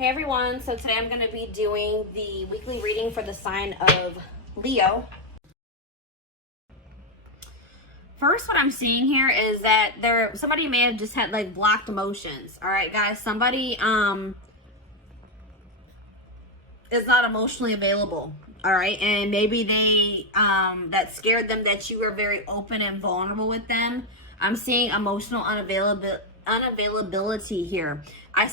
Hey everyone, so today I'm going to be doing the weekly reading for the sign of Leo. First, what I'm seeing here is that somebody may have just had like blocked emotions. All right, guys, somebody is not emotionally available. All right, and maybe they that scared them that you were very open and vulnerable with them. I'm seeing emotional unavailability here. I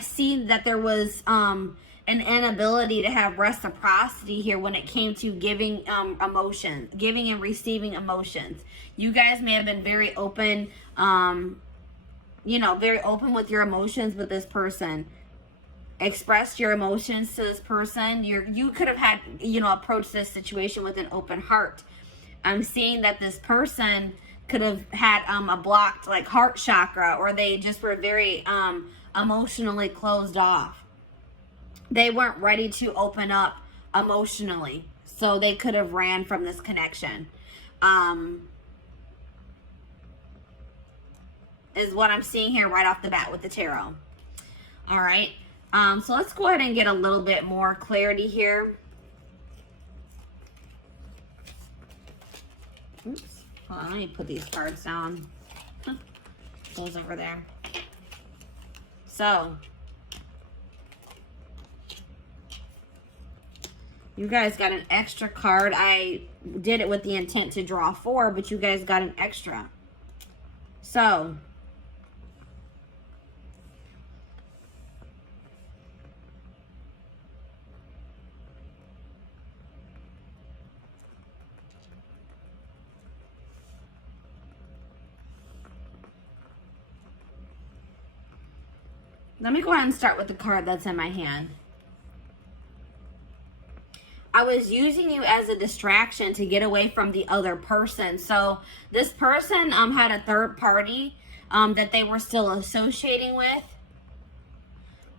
see that there was an inability to have reciprocity here when it came to giving emotions, giving and receiving emotions. You guys may have been very open, very open with your emotions with this person. Expressed your emotions to this person. You could have had, approached this situation with an open heart. I'm seeing that this person could have had a blocked like heart chakra, or they just were very emotionally closed off. They weren't ready to open up emotionally, so they could have ran from this connection. Is what I'm seeing here right off the bat with the tarot. All right. So let's go ahead and get a little bit more clarity here. Oops. Hold on, let me put these cards down. Those over there. So, you guys got an extra card. I did it with the intent to draw 4, but you guys got an extra. So, let me go ahead and start with the card that's in my hand. I was using you as a distraction to get away from the other person. So this person had a third party that they were still associating with.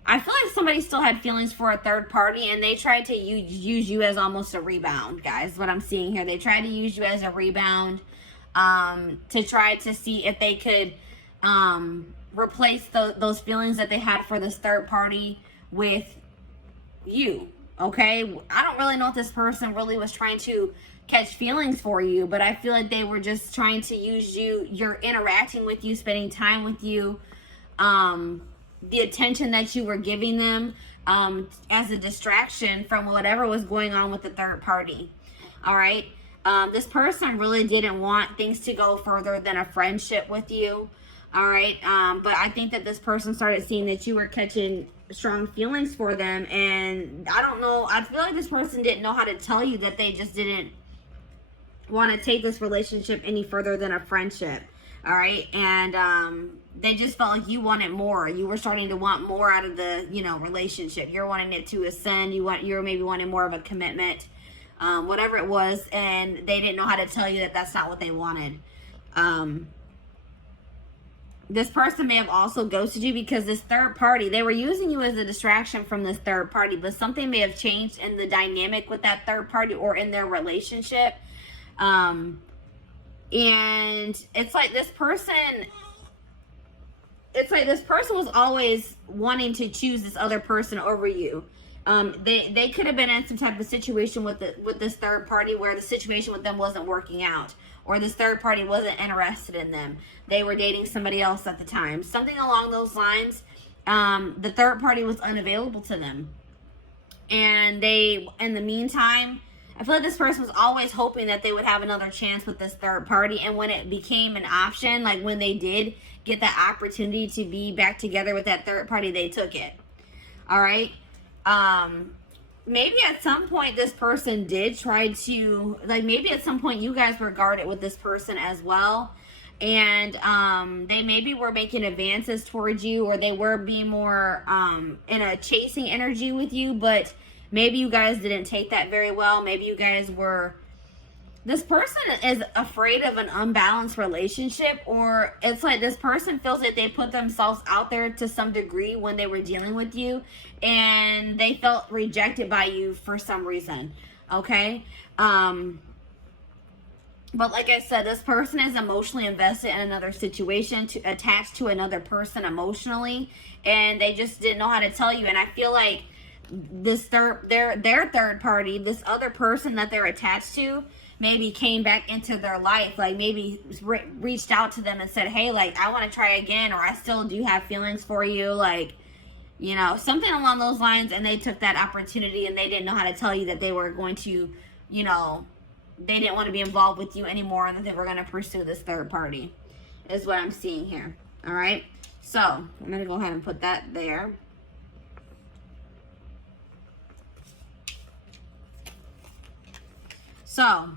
I feel like somebody still had feelings for a third party, and they tried to use you as almost a rebound, guys. What I'm seeing here, they tried to use you as a rebound to try to see if they could replace those feelings that they had for this third party with you. Okay, I don't really know if this person really was trying to catch feelings for you, but I feel like they were just trying to use you, you're interacting with you, spending time with you, the attention that you were giving them as a distraction from whatever was going on with the third party. All right, this person really didn't want things to go further than a friendship with you. All right, but I think that this person started seeing that you were catching strong feelings for them, and I don't know, I feel like this person didn't know how to tell you that they just didn't want to take this relationship any further than a friendship. All right, and they just felt like you wanted more. You were starting to want more out of the relationship. You're wanting it to ascend. You're maybe wanting more of a commitment, whatever it was, and they didn't know how to tell you that that's not what they wanted. This person may have also ghosted you because this third party, they were using you as a distraction from this third party, but something may have changed in the dynamic with that third party or in their relationship. And it's like this person was always wanting to choose this other person over you. They could have been in some type of situation with this third party where the situation with them wasn't working out, or this third party wasn't interested in them. They were dating somebody else at the time. Something along those lines. The third party was unavailable to them. And in the meantime, I feel like this person was always hoping that they would have another chance with this third party. And when it became an option, like when they did get that opportunity to be back together with that third party, they took it. All right. Maybe at some point this person did try to, maybe at some point you guys were guarded with this person as well. And they maybe were making advances towards you, or they were being more in a chasing energy with you, but maybe you guys didn't take that very well. Maybe you guys were, this person is afraid of an unbalanced relationship, or it's like this person feels that they put themselves out there to some degree when they were dealing with you, and they felt rejected by you for some reason. Okay. But like I said, this person is emotionally invested in another situation, attached to another person emotionally, and they just didn't know how to tell you. And I feel like this their third party, this other person that they're attached to, maybe came back into their life, like maybe reached out to them and said, hey, like, I want to try again, or I still do have feelings for you, like, you know, something along those lines. And they took that opportunity, and they didn't know how to tell you that they were going to, you know, they didn't want to be involved with you anymore, and that they were going to pursue this third party, is what I'm seeing here. All right, so I'm going to go ahead and put that there. So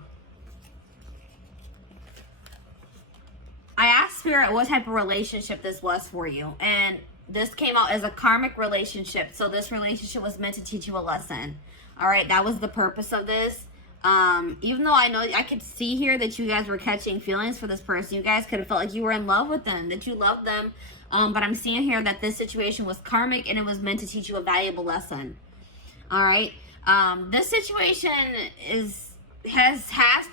I asked Spirit what type of relationship this was for you, and this came out as a karmic relationship. So this relationship was meant to teach you a lesson. All right, that was the purpose of this. Even though I know I could see here that you guys were catching feelings for this person, you guys could have felt like you were in love with them, that you loved them. But I'm seeing here that this situation was karmic, and it was meant to teach you a valuable lesson. All right. This situation has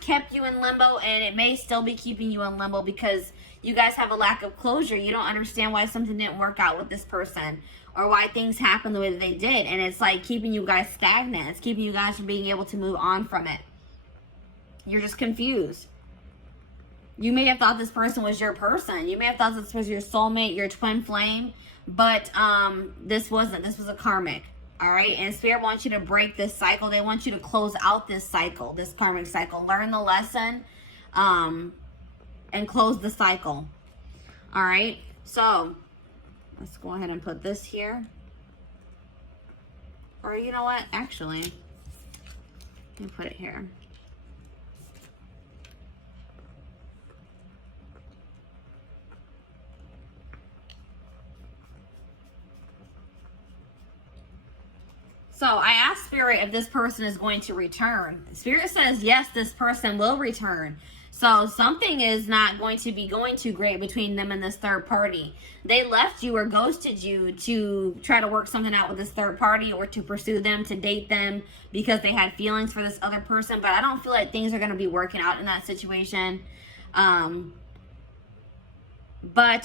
kept you in limbo, and it may still be keeping you in limbo because you guys have a lack of closure. You don't understand why something didn't work out with this person, or why things happened the way that they did. And it's like keeping you guys stagnant. It's keeping you guys from being able to move on from it. You're just confused. You may have thought this person was your person. You may have thought this was your soulmate, your twin flame. But this wasn't. This was a karmic. All right. And Spirit wants you to break this cycle. They want you to close out this cycle, this karmic cycle. Learn the lesson and close the cycle. All right. So let's go ahead and put this here. Or you know what? Actually, let me put it here. So I asked Spirit if this person is going to return. Spirit says, yes, this person will return. So something is not going to be going too great between them and this third party. They left you or ghosted you to try to work something out with this third party, or to pursue them, to date them because they had feelings for this other person. But I don't feel like things are going to be working out in that situation. But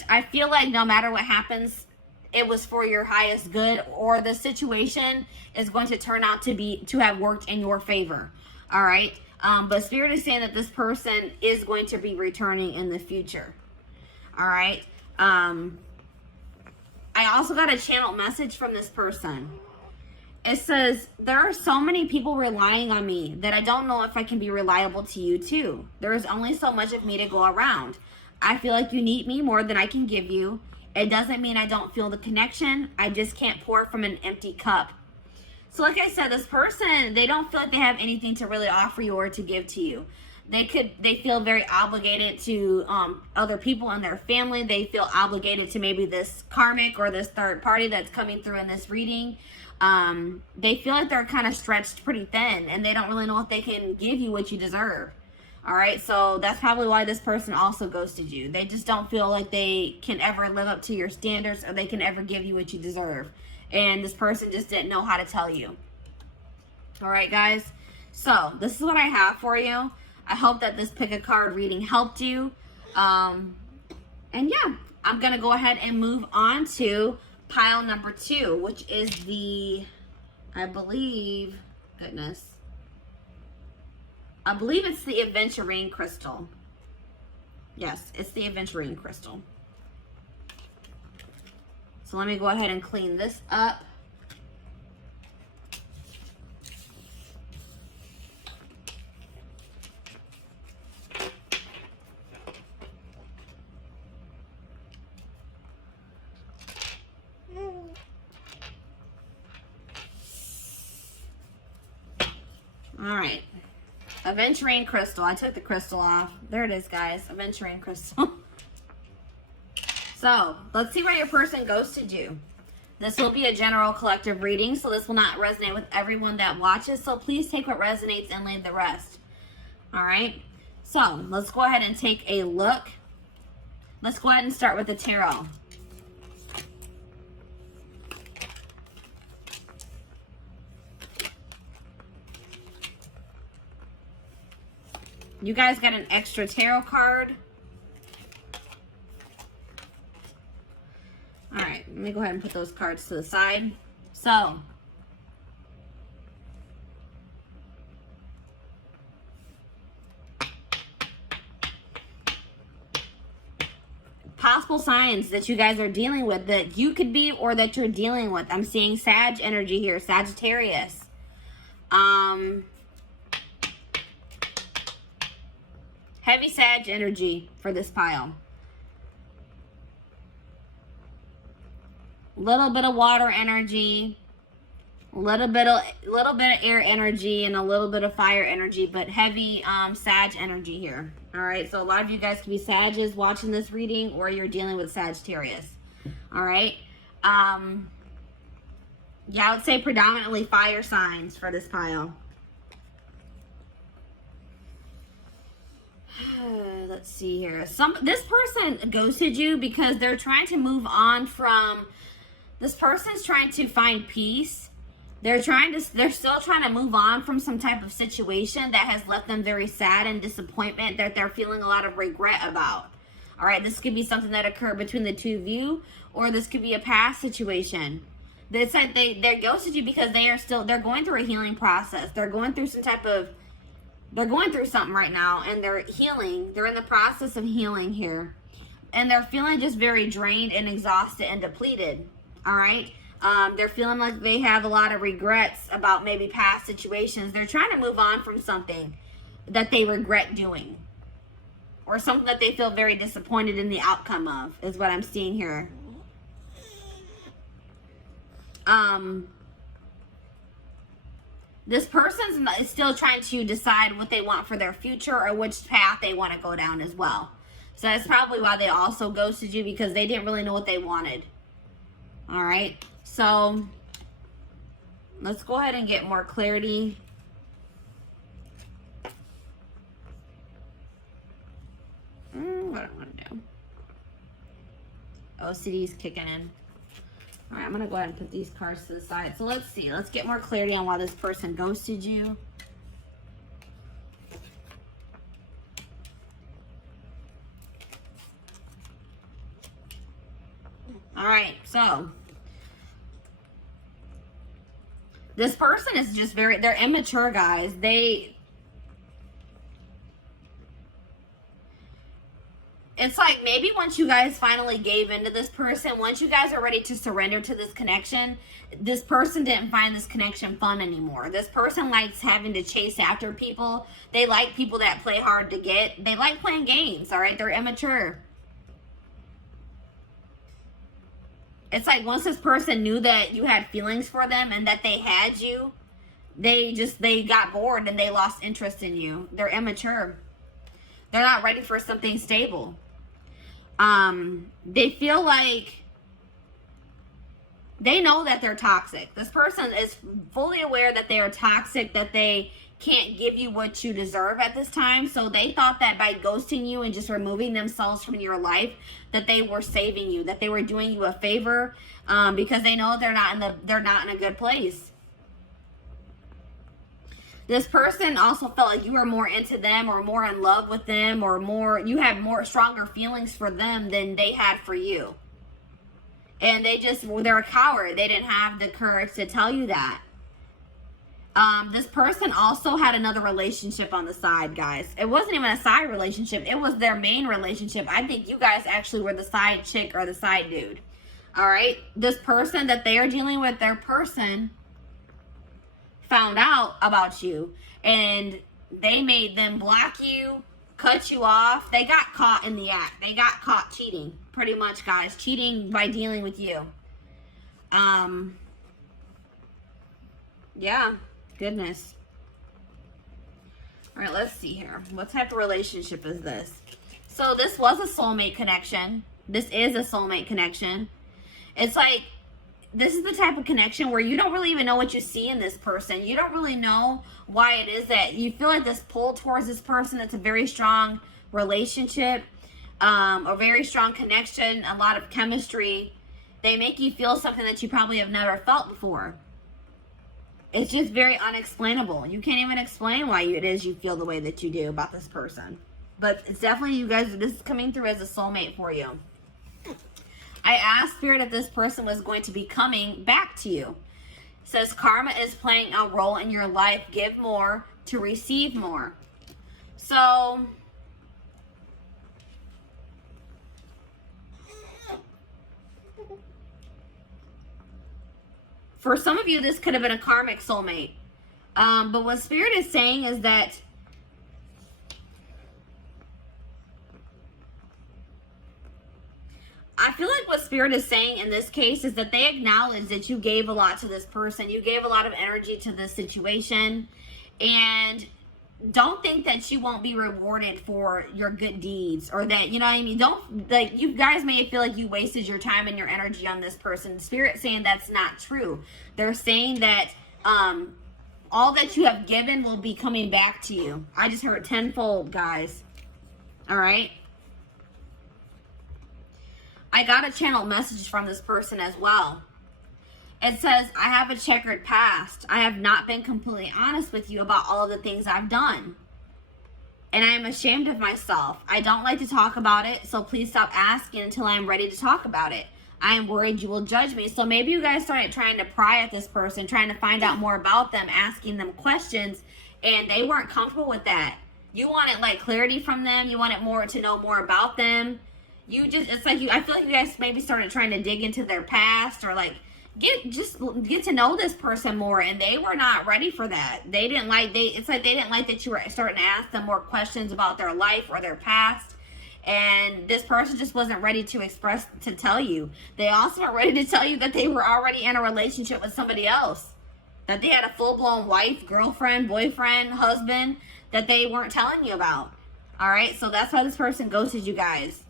I feel like no matter what happens, it was for your highest good, or the situation is going to turn out to have worked in your favor. All right. But Spirit is saying that this person is going to be returning in the future. All right. I also got a channeled message from this person. It says, there are so many people relying on me that I don't know if I can be reliable to you too. There is only so much of me to go around. I feel like you need me more than I can give you. It doesn't mean I don't feel the connection. I just can't pour from an empty cup. So like I said, this person, they don't feel like they have anything to really offer you or to give to you. They feel very obligated to other people in their family. They feel obligated to maybe this karmic or this third party that's coming through in this reading. They feel like they're kind of stretched pretty thin, and they don't really know if they can give you what you deserve. All right, so that's probably why this person also ghosted you. They just don't feel like they can ever live up to your standards, or they can ever give you what you deserve. And this person just didn't know how to tell you. All right, guys. So this is what I have for you. I hope that this pick a card reading helped you. And yeah, I'm going to go ahead and move on to pile number 2, which is the, I believe it's the aventurine crystal. Yes, it's the aventurine crystal. So let me go ahead and clean this up. All right. Aventurine crystal. I took the crystal off. There it is, guys. Aventurine crystal. So, let's see where your person ghosted you. This will be a general collective reading, so this will not resonate with everyone that watches. So, please take what resonates and leave the rest. All right? So, let's go ahead and take a look. Let's go ahead and start with the tarot. You guys got an extra tarot card. All right, let me go ahead and put those cards to the side. So, possible signs that you guys are dealing with, that you could be or that you're dealing with. I'm seeing Sag energy here, Sagittarius. Heavy Sag energy for this pile. Little bit of water energy, little bit of air energy, and a little bit of fire energy, but heavy Sag energy here. All right, so a lot of you guys could be Sages watching this reading, or you're dealing with Sagittarius. All right. Yeah, I would say predominantly fire signs for this pile. Let's see here. This person ghosted you because they're trying to move on from. This person's trying to find peace. They're still trying to move on from some type of situation that has left them very sad and disappointment, that they're feeling a lot of regret about. All right, this could be something that occurred between the two of you, or this could be a past situation. It's like they ghosted you because they're going through a healing process. They're going through they're going through something right now, and they're healing. They're in the process of healing here. And they're feeling just very drained and exhausted and depleted. All right. They're feeling like they have a lot of regrets about maybe past situations. They're trying to move on from something that they regret doing, or something that they feel very disappointed in the outcome of, is what I'm seeing here. This person is still trying to decide what they want for their future, or which path they want to go down as well. So that's probably why they also ghosted you, because they didn't really know what they wanted. All right, so let's go ahead and get more clarity. What do I want to do? OCD is kicking in. All right, I'm going to go ahead and put these cards to the side. So let's see. Let's get more clarity on why this person ghosted you. All right, so this person is just they're immature, guys. It's like maybe once you guys finally gave into this person, once you guys are ready to surrender to this connection, this person didn't find this connection fun anymore. This person likes having to chase after people. They like people that play hard to get. They like playing games, all right? They're immature. It's like once this person knew that you had feelings for them and that they had you, they got bored and they lost interest in you. They're immature. They're not ready for something stable. They feel like they know that they're toxic. This person is fully aware that they are toxic, that they can't give you what you deserve at this time. So they thought that by ghosting you and just removing themselves from your life, that they were saving you, that they were doing you a favor, because they know they're not in a good place. This person also felt like you were more into them, or more in love with them, or you had stronger feelings for them than they had for you. And they're a coward. They didn't have the courage to tell you that. This person also had another relationship on the side, guys. It wasn't even a side relationship. It was their main relationship. I think you guys actually were the side chick or the side dude. All right? This person that they are dealing with, their person found out about you, and they made them block you, cut you off. They got caught in the act. They got caught cheating, pretty much, guys. Cheating by dealing with you. Yeah. Goodness. All right, let's see here. What type of relationship is this? So this was a soulmate connection. This is a soulmate connection. It's like, this is the type of connection where you don't really even know what you see in this person. You don't really know why it is that you feel like this pull towards this person. It's a very strong relationship, a very strong connection, a lot of chemistry. They make you feel something that you probably have never felt before. It's just very unexplainable. You can't even explain why it is you feel the way that you do about this person. But it's definitely, you guys, this is coming through as a soulmate for you. I asked Spirit if this person was going to be coming back to you. It says karma is playing a role in your life. Give more to receive more. So for some of you, this could have been a karmic soulmate. But what Spirit is saying is that I feel like what Spirit is saying in this case is that they acknowledge that you gave a lot to this person. You gave a lot of energy to this situation. And don't think that you won't be rewarded for your good deeds, or that, you know what I mean? Don't, like, you guys may feel like you wasted your time and your energy on this person. Spirit saying that's not true. They're saying that all that you have given will be coming back to you. I just heard tenfold, guys. All right. I got a channel message from this person as well. It says, I have a checkered past. I have not been completely honest with you about all of the things I've done. And I am ashamed of myself. I don't like to talk about it, so please stop asking until I am ready to talk about it. I am worried you will judge me. So maybe you guys started trying to pry at this person, trying to find out more about them, asking them questions, and they weren't comfortable with that. You wanted like clarity from them. You wanted more to know more about them. You just, it's like I feel like you guys maybe started trying to dig into their past, or like get to know this person more, and they were not ready for that. They didn't like, it's like they didn't like that you were starting to ask them more questions about their life or their past. And this person just wasn't ready to tell you. They also weren't ready to tell you that they were already in a relationship with somebody else. That they had a full-blown wife, girlfriend, boyfriend, husband that they weren't telling you about. Alright, so that's why this person ghosted you guys.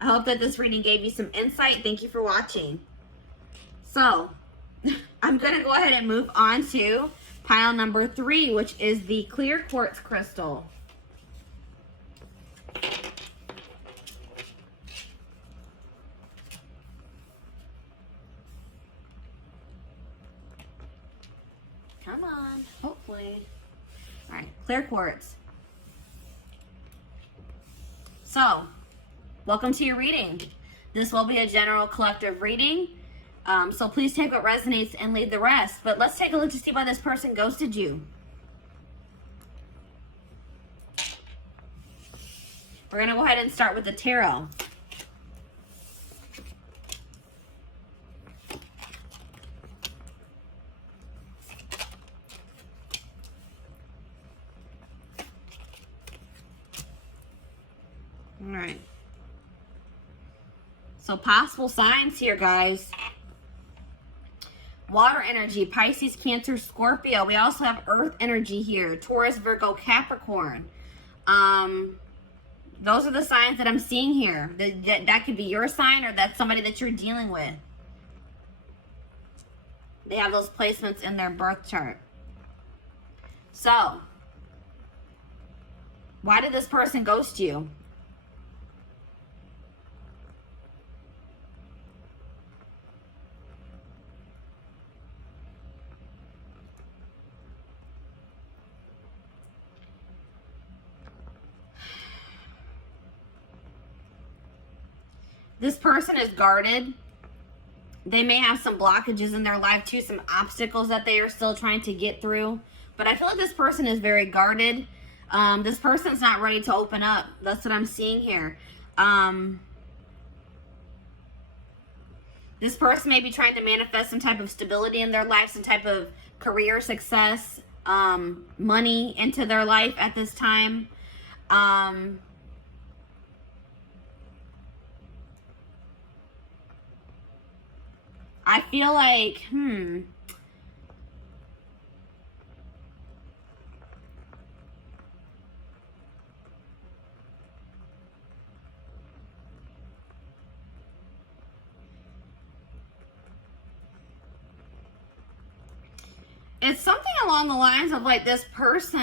I hope that this reading gave you some insight. Thank you for watching. So, I'm going to go ahead and move on to pile number 3, which is the clear quartz crystal. Come on, hopefully. All right, clear quartz. So, welcome to your reading. This will be a general collective reading. So please take what resonates and leave the rest. But let's take a look to see why this person ghosted you. We're going to go ahead and start with the tarot. All right. So possible signs here, guys. Water energy, Pisces, Cancer, Scorpio. We also have earth energy here. Taurus, Virgo, Capricorn. Those are the signs that I'm seeing here. That could be your sign, or that's somebody that you're dealing with. They have those placements in their birth chart. So, why did this person ghost you? This person is guarded. They may have some blockages in their life too, some obstacles that they are still trying to get through. But I feel like this person is very guarded. This person's not ready to open up. That's what I'm seeing here. This person may be trying to manifest some type of stability in their life, some type of career success, money into their life at this time. I feel like, it's something along the lines of like this person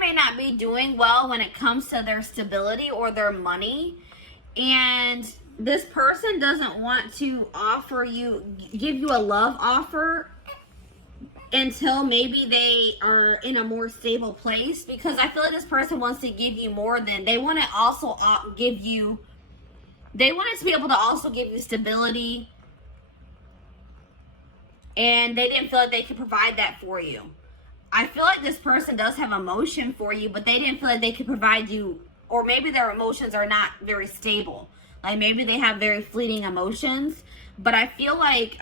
may not be doing well when it comes to their stability or their money. And this person doesn't want to offer you, give you a love offer until maybe they are in a more stable place, because I feel like this person wants to give you more than, they want to also give you, they wanted to be able to also give you stability, and they didn't feel like they could provide that for you. I feel like this person does have emotion for you, but they didn't feel like they could provide you, or maybe their emotions are not very stable. Like maybe they have very fleeting emotions, but I feel like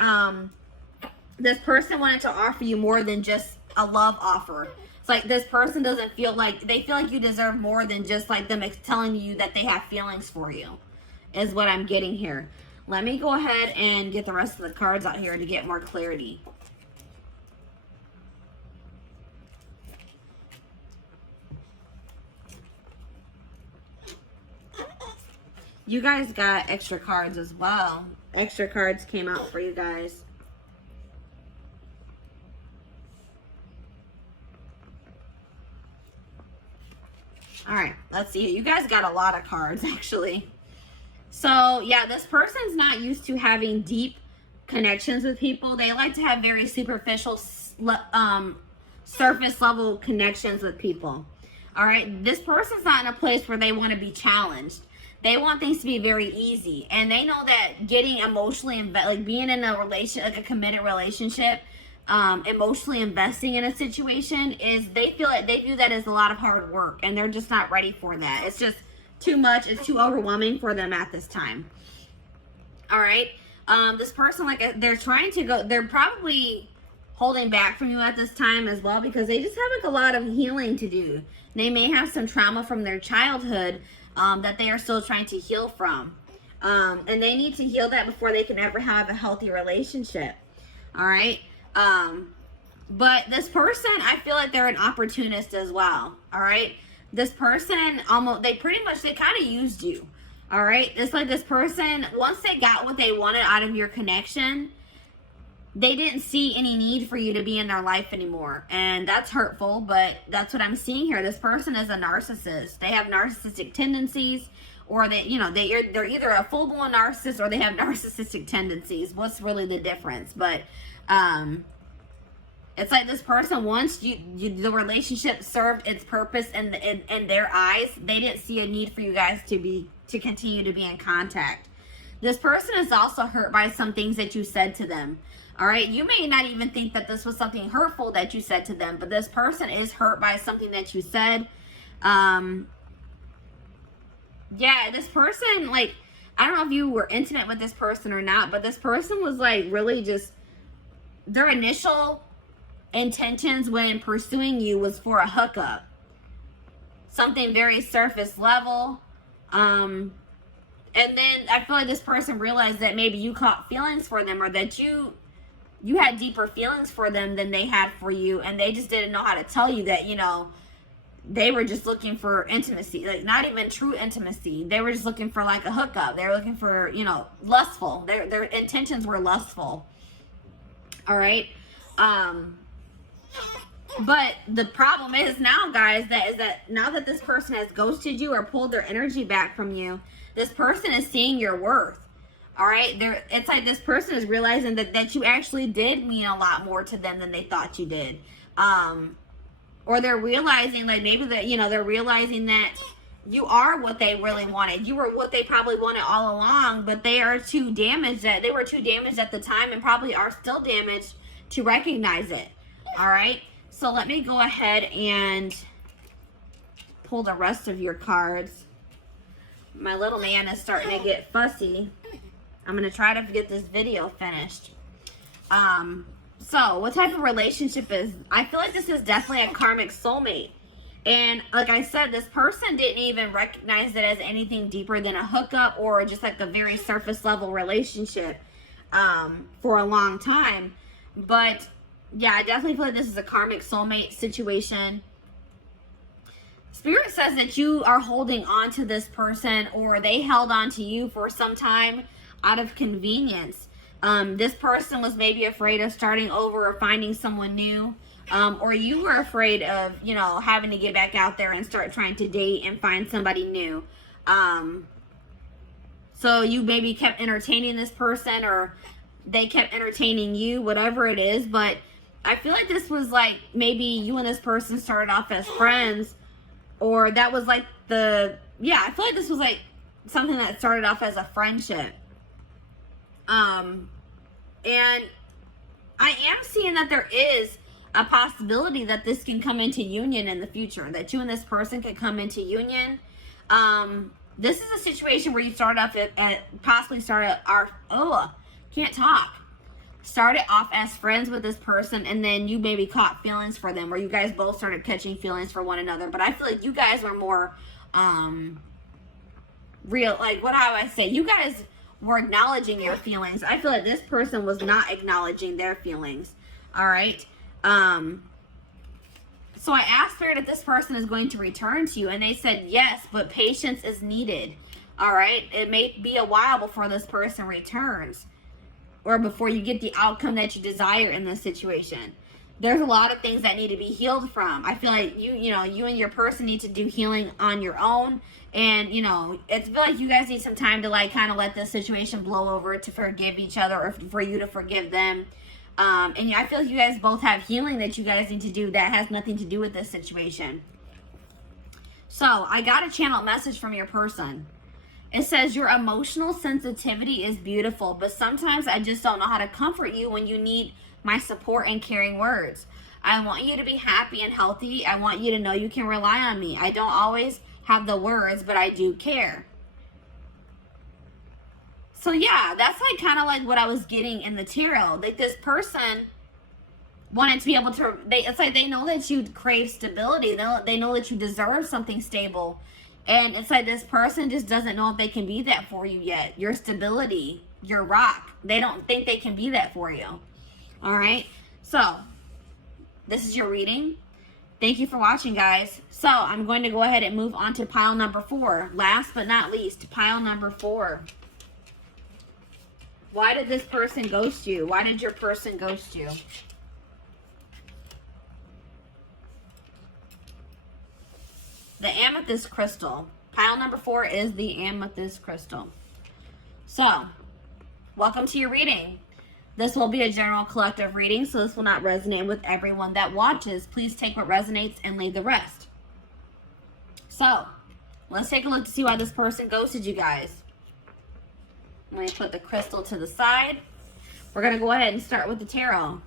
this person wanted to offer you more than just a love offer. It's like this person doesn't feel like, they feel like you deserve more than just like them telling you that they have feelings for you, is what I'm getting here. Let me go ahead and get the rest of the cards out here to get more clarity. You guys got extra cards as well. Extra cards came out for you guys. All right, let's see. You guys got a lot of cards, actually. So, yeah, this person's not used to having deep connections with people. They like to have very superficial, surface level connections with people. All right, this person's not in a place where they want to be challenged. They want things to be very easy, and they know that getting emotionally like being in a relation, like a committed relationship, emotionally investing in a situation is, they feel like they view that as a lot of hard work, and they're just not ready for that. It's just too much. It's too overwhelming for them at this time. All right, this person, like, they're trying to go, they're probably holding back from you at this time as well, because they just have like a lot of healing to do. They may have some trauma from their childhood that they are still trying to heal from. And they need to heal that before they can ever have a healthy relationship. All right. But this person, I feel like they're an opportunist as well. All right. This person they kind of used you. All right. It's like this person, once they got what they wanted out of your connection, they didn't see any need for you to be in their life anymore. And that's hurtful, but that's what I'm seeing here. This person is a narcissist. They have narcissistic tendencies, or they're either a full-blown narcissist or they have narcissistic tendencies. What's really the difference? But it's like this person, once the relationship served its purpose in their eyes, they didn't see a need for you guys to continue to be in contact. This person is also hurt by some things that you said to them. All right, you may not even think that this was something hurtful that you said to them, but this person is hurt by something that you said. Yeah, this person, like, I don't know if you were intimate with this person or not, but this person was like really just, their initial intentions when pursuing you was for a hookup. Something very surface level. And then I feel like this person realized that maybe you caught feelings for them, or that you had deeper feelings for them than they had for you, and they just didn't know how to tell you that, they were just looking for intimacy, like not even true intimacy. They were just looking for like a hookup. They were looking for, lustful. Their intentions were lustful. All right. But the problem is now, guys, that now that this person has ghosted you or pulled their energy back from you, this person is seeing your worth. All right, it's like this person is realizing that you actually did mean a lot more to them than they thought you did. Or they're realizing, like, maybe that, they're realizing that you are what they really wanted. You were what they probably wanted all along, but they were too damaged at the time, and probably are still damaged to recognize it. All right, so let me go ahead and pull the rest of your cards. My little man is starting to get fussy. I'm going to try to get this video finished. So what type of relationship is, I feel like this is definitely a karmic soulmate. And like I said, this person didn't even recognize it as anything deeper than a hookup or just like a very surface level relationship for a long time. But yeah, I definitely feel like this is a karmic soulmate situation. Spirit says that you are holding on to this person, or they held on to you for some time out of convenience. This person was maybe afraid of starting over or finding someone new, or you were afraid of, having to get back out there and start trying to date and find somebody new. So you maybe kept entertaining this person, or they kept entertaining you, whatever it is. But I feel like this was like maybe you and this person started off as friends, or that was like I feel like this was like something that started off as a friendship. And I am seeing that there is a possibility that this can come into union in the future, that you and this person could come into union. This is a situation where you started off started off as friends with this person, and then you maybe caught feelings for them, or you guys both started catching feelings for one another. But I feel like you guys were more real, like, what do I say? You guys were acknowledging your feelings. I feel like this person was not acknowledging their feelings. All right. So I asked Spirit if this person is going to return to you, and they said yes, but patience is needed. All right. It may be a while before this person returns, or before you get the outcome that you desire in this situation. There's a lot of things that need to be healed from. I feel like you and your person need to do healing on your own. And, it's feel like you guys need some time to, like, kind of let this situation blow over, to forgive each other, or for you to forgive them. And I feel like you guys both have healing that you guys need to do that has nothing to do with this situation. So I got a channel message from your person. It says, your emotional sensitivity is beautiful, but sometimes I just don't know how to comfort you when you need my support and caring words. I want you to be happy and healthy. I want you to know you can rely on me. I don't always have the words, but I do care. So yeah, that's like kind of like what I was getting in the tarot. Like, this person wanted to be able to, it's like they know that you crave stability. They know that you deserve something stable. And it's like this person just doesn't know if they can be that for you yet. Your stability, your rock. They don't think they can be that for you. All right. So this is your reading. Thank you for watching, guys. So I'm going to go ahead and move on to pile number 4. Last but not least, pile number 4. Why did this person ghost you? Why did your person ghost you? The amethyst crystal. Pile number 4 is the amethyst crystal. So, welcome to your reading. This will be a general collective reading, so this will not resonate with everyone that watches. Please take what resonates and leave the rest. So, let's take a look to see why this person ghosted you guys. Let me put the crystal to the side. We're going to go ahead and start with the tarot.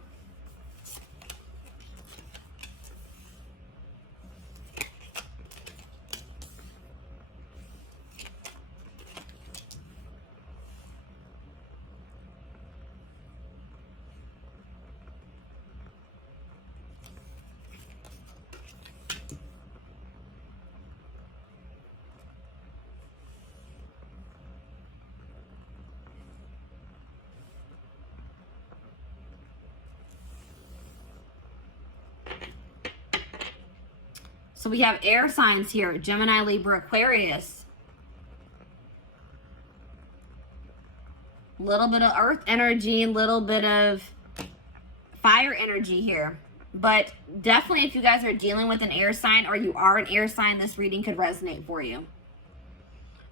So we have air signs here: Gemini, Libra, Aquarius. A little bit of earth energy, a little bit of fire energy here. But definitely, if you guys are dealing with an air sign, or you are an air sign, this reading could resonate for you.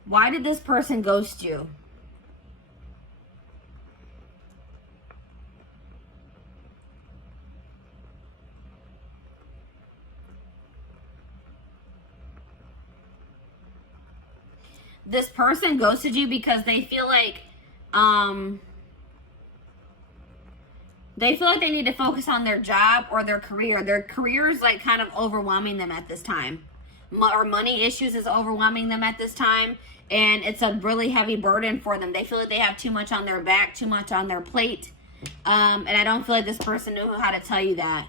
Why did this person ghost you? This person ghosted you because they feel like they need to focus on their job or their career. Their career is like kind of overwhelming them at this time. Or money issues is overwhelming them at this time. And it's a really heavy burden for them. They feel like they have too much on their back, too much on their plate. And I don't feel like this person knew how to tell you that.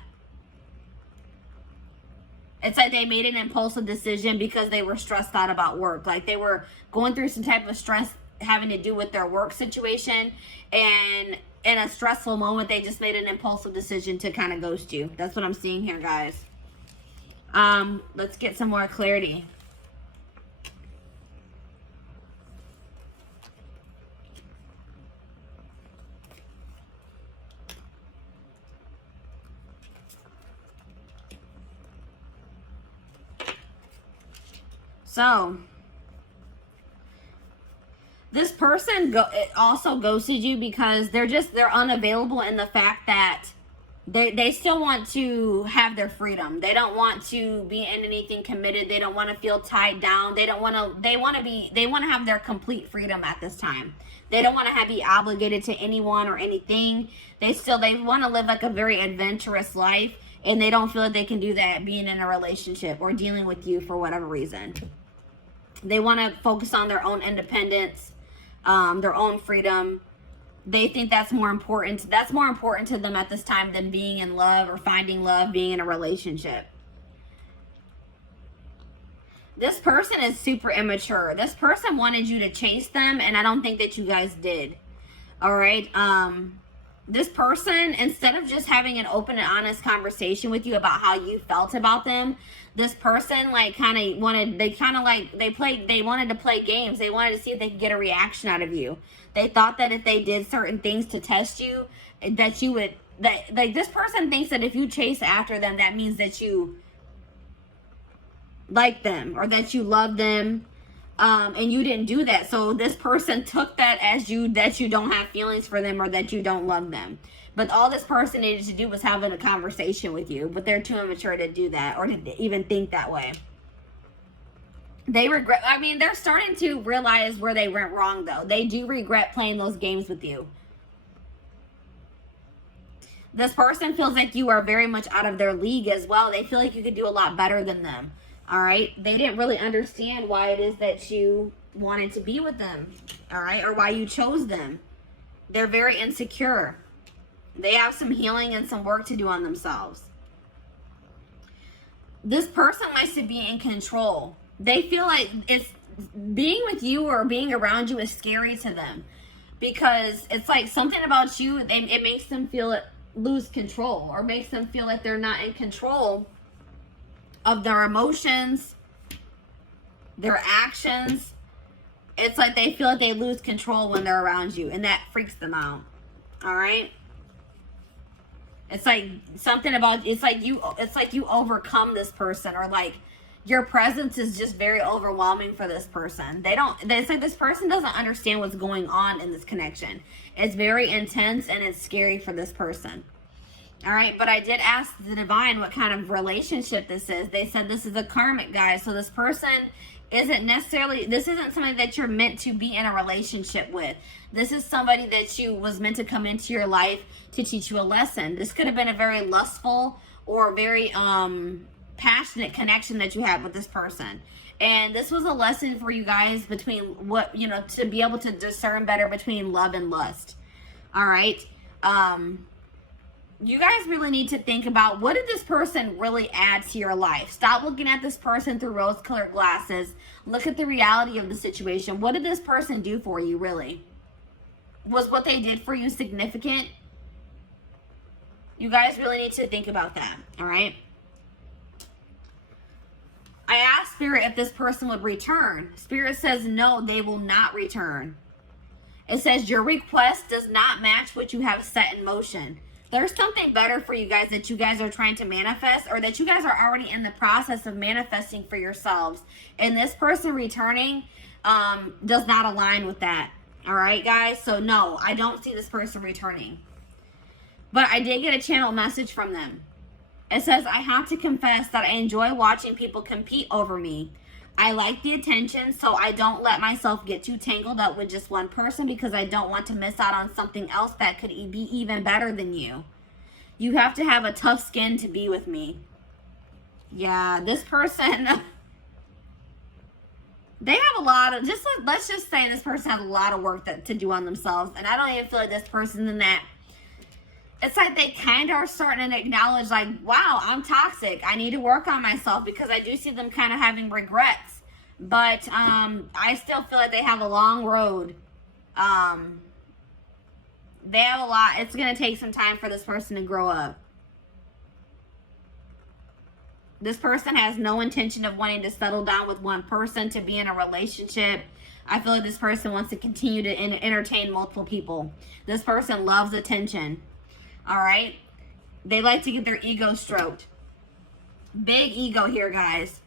It's like they made an impulsive decision because they were stressed out about work. Like they were going through some type of stress having to do with their work situation. And in a stressful moment, they just made an impulsive decision to kind of ghost you. That's what I'm seeing here, guys. Let's get some more clarity. So, this person also ghosted you because they're unavailable in the fact that they still want to have their freedom. They don't want to be in anything committed. They don't want to feel tied down. They want to have their complete freedom at this time. They don't want to be obligated to anyone or anything. They want to live like a very adventurous life, and they don't feel like they can do that being in a relationship or dealing with you for whatever reason. They want to focus on their own independence, their own freedom. They think that's more important. That's more important to them at this time than being in love or finding love, being in a relationship. This person is super immature. This person wanted you to chase them, and I don't think that you guys did. All right. This person, instead of just having an open and honest conversation with you about how you felt about them, this person like they wanted to play games. They wanted to see if they could get a reaction out of you. They thought that if they did certain things to test you, that you would, this person thinks that if you chase after them, that means that you like them or that you love them. And you didn't do that. So this person took that as that you don't have feelings for them or that you don't love them. But all this person needed to do was having a conversation with you. But they're too immature to do that or to even think that way. They regret, they're starting to realize where they went wrong though. They do regret playing those games with you. This person feels like you are very much out of their league as well. They feel like you could do a lot better than them. All right. They didn't really understand why it is that you wanted to be with them. All right. Or why you chose them. They're very insecure. They have some healing and some work to do on themselves. This person likes to be in control. They feel like being with you or being around you is scary to them because it's like something about you, it makes them lose control or makes them feel like they're not in control of their emotions, their actions. It's like they feel like they lose control when they're around you, and that freaks them out. All right. It's like something about, it's like you overcome this person, or like your presence is just very overwhelming for this person. It's like this person doesn't understand what's going on in this connection. It's very intense and it's scary for this person. All right, but I did ask the divine what kind of relationship this is. They said this is a karmic, guys. So this person this isn't somebody that you're meant to be in a relationship with. This is somebody that was meant to come into your life to teach you a lesson. This could have been a very lustful or very passionate connection that you had with this person. And this was a lesson for you guys between to be able to discern better between love and lust. All right. You guys really need to think about, what did this person really add to your life? Stop looking at this person through rose-colored glasses. Look at the reality of the situation. What did this person do for you, really? Was what they did for you significant? You guys really need to think about that, all right? I asked Spirit if this person would return. Spirit says no, they will not return. It says your request does not match what you have set in motion. There's something better for you guys that you guys are trying to manifest, or that you guys are already in the process of manifesting for yourselves. And this person returning does not align with that. All right, guys? So no, I don't see this person returning. But I did get a channel message from them. It says, I have to confess that I enjoy watching people compete over me. I like the attention, so I don't let myself get too tangled up with just one person because I don't want to miss out on something else that could be even better than you. You have to have a tough skin to be with me. Yeah, this person, they have a lot of, let's just say this person has a lot of work to do on themselves. And I don't even feel like this person's in that. It's like they kind of are starting to acknowledge, like, wow, I'm toxic. I need to work on myself, because I do see them kind of having regrets. But I still feel like they have a long road. They have a lot. It's going to take some time for this person to grow up. This person has no intention of wanting to settle down with one person, to be in a relationship. I feel like this person wants to continue to entertain multiple people. This person loves attention. All right. They like to get their ego stroked. Big ego here, guys.